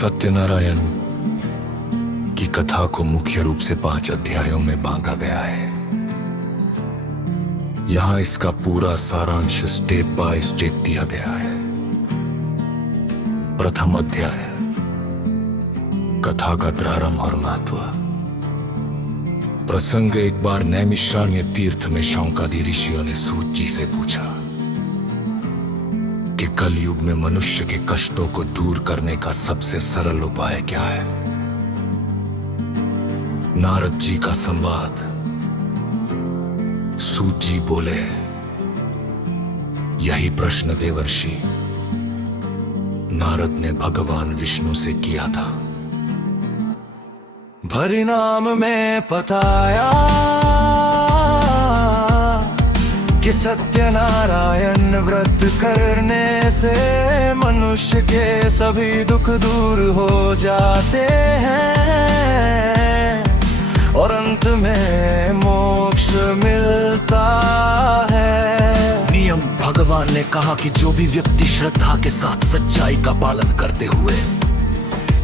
सत्यनारायण की कथा को मुख्य रूप से 5 अध्यायों में बांटा गया है। यहां इसका पूरा सारांश स्टेप बाय स्टेप दिया गया है। प्रथम अध्याय, कथा का प्रारंभ और महत्व। प्रसंग एक बार नैमिषारण्य तीर्थ में शौनकादि ऋषियों ने सूत जी से पूछा कि कलयुग में मनुष्य के कष्टों को दूर करने का सबसे सरल उपाय क्या है। नारद जी का संवाद। सूत जी बोले, यही प्रश्न देवर्षि नारद ने भगवान विष्णु से किया था। परिणाम में बताया कि सत्यनारायण व्रत करने से मनुष्य के सभी दुख दूर हो जाते हैं और अंत में मोक्ष मिलता है। नियम। भगवान ने कहा कि जो भी व्यक्ति श्रद्धा के साथ सच्चाई का पालन करते हुए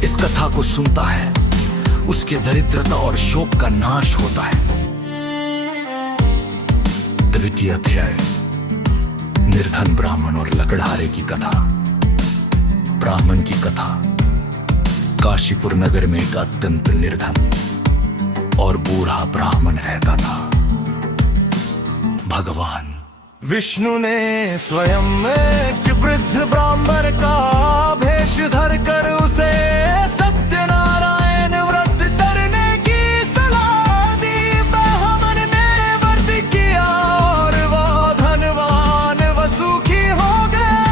इस कथा को सुनता है, उसके दरिद्रता और शोक का नाश होता है। द्वितीय अध्याय, निर्धन ब्राह्मण और लकड़हारे की कथा। ब्राह्मण की कथा। काशीपुर नगर में एक अत्यंत निर्धन और बूढ़ा ब्राह्मण रहता था। भगवान विष्णु ने स्वयं एक वृद्ध ब्राह्मण का भेष धरकर उसे सत्यनारायण व्रत करने की सलाह दी। ब्राह्मण ने व्रत किया और वो धनवान व सुखी हो गया।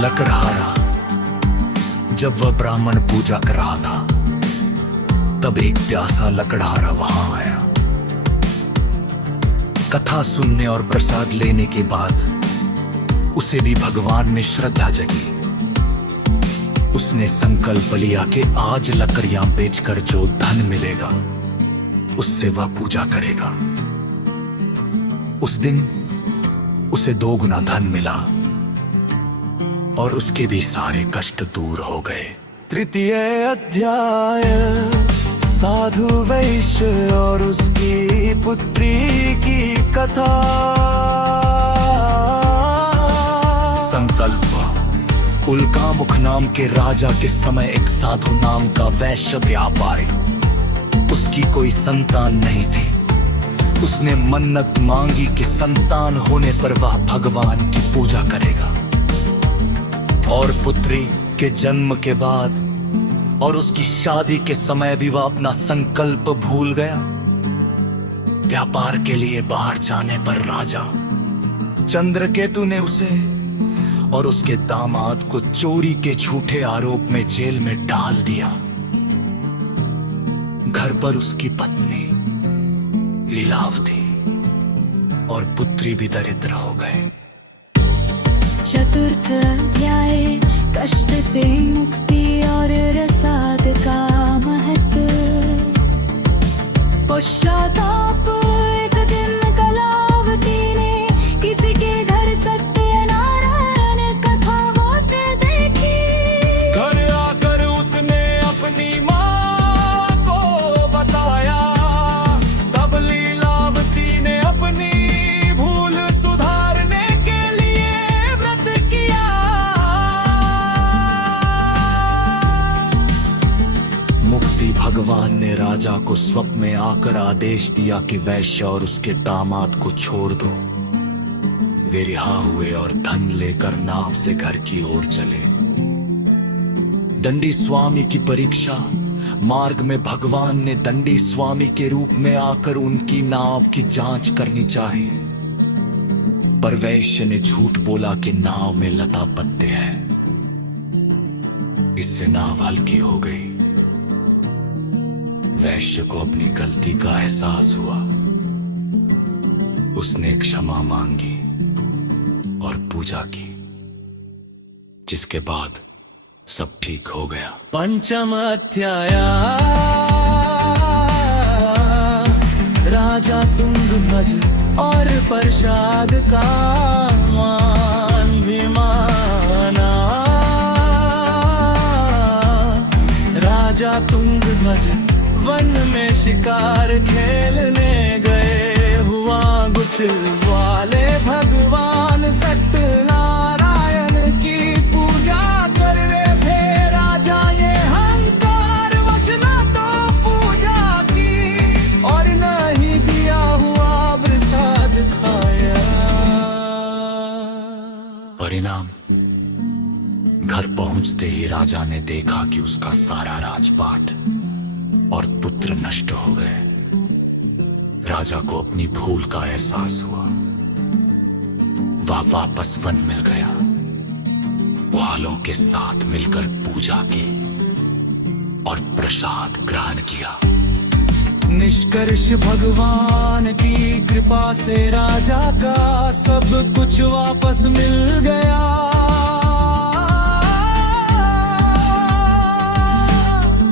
लकड़हारा। जब वह ब्राह्मण पूजा कर रहा था, तब एक प्यासा लकड़हारा वहां आया। कथा सुनने और प्रसाद लेने के बाद उसे भी भगवान में श्रद्धा जगी। उसने संकल्प लिया कि आज लकड़ियां बेचकर जो धन मिलेगा उससे वह पूजा करेगा। उस दिन उसे 2 गुना धन मिला और उसके भी सारे कष्ट दूर हो गए। तृतीय अध्याय, साधु वैश्य और उसकी पुत्री की कथा। संकल्प। उल्कामुख नाम के राजा के समय एक साधु नाम का वैश्य व्यापारी, उसकी कोई संतान नहीं थी। उसने मन्नत मांगी कि संतान होने पर वह भगवान की पूजा करेगा। और पुत्री के जन्म के बाद और उसकी शादी के समय भी वह अपना संकल्प भूल गया। व्यापार के लिए बाहर जाने पर राजा चंद्रकेतु ने उसे और उसके दामाद को चोरी के झूठे आरोप में जेल में डाल दिया। घर पर उसकी पत्नी लीलावती और पुत्री भी दरिद्र हो गए। चतुर्थ अध्याय, कष्ट से मुक्ति और रसाद का महत्व। पश्चाताप। एक दिन कलावती ने किसी के घर सत्यनारायण कथा होते देखी। घर आकर उसने अपनी माँ को बताया। तब लीलावती ने अपनी भूल सुधारने के लिए व्रत किया। मुक्ति। भगवान ने राजा को स्वप्न में आकर आदेश दिया कि वैश्य और उसके दामाद को छोड़ दो। वे रिहा हुए और धन लेकर नाव से घर की ओर चले। दंडी स्वामी की परीक्षा। मार्ग में भगवान ने दंडी स्वामी के रूप में आकर उनकी नाव की जांच करनी चाहिए, पर वैश्य ने झूठ बोला कि नाव में लता पत्ते हैं। इससे नाव हल्की हो गई। वैश्य को अपनी गलती का एहसास हुआ। उसने क्षमा मांगी और पूजा की, जिसके बाद सब ठीक हो गया। पंचम अध्याय, राजा तुंग भज और प्रसाद का मान। शिकार खेलने गए, हुआ गुच वाले भगवान सत्यनारायण की पूजा कर रहे थे राजा, ये हंकार वचना तो पूजा की और नहीं दिया हुआ प्रसाद खाया। परिणाम, घर पहुंचते ही राजा ने देखा कि उसका सारा राजपाट और पुत्र नष्ट हो गए। राजा को अपनी भूल का एहसास हुआ। वह वापस वन मिल गया, वालों के साथ मिलकर पूजा की और प्रसाद ग्रहण किया। निष्कर्ष, भगवान की कृपा से राजा का सब कुछ वापस मिल गया।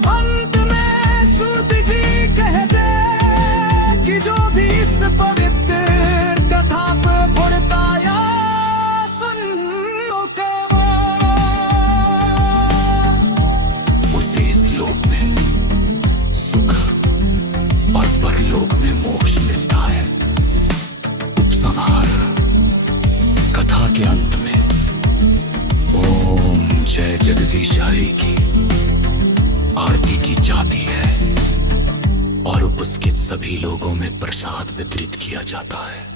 अंत में सूत जी कहते कि जो भी इस पवित्र कथा पे पढ़ता या सुन के उसे इस लोक में सुख और परलोक में मोक्ष मिलता है। उपसंहार, कथा के अंत में ओम जय जगदीश हरि की आरती की जाती है और उपस्थित सभी लोगों में प्रसाद वितरित किया जाता है।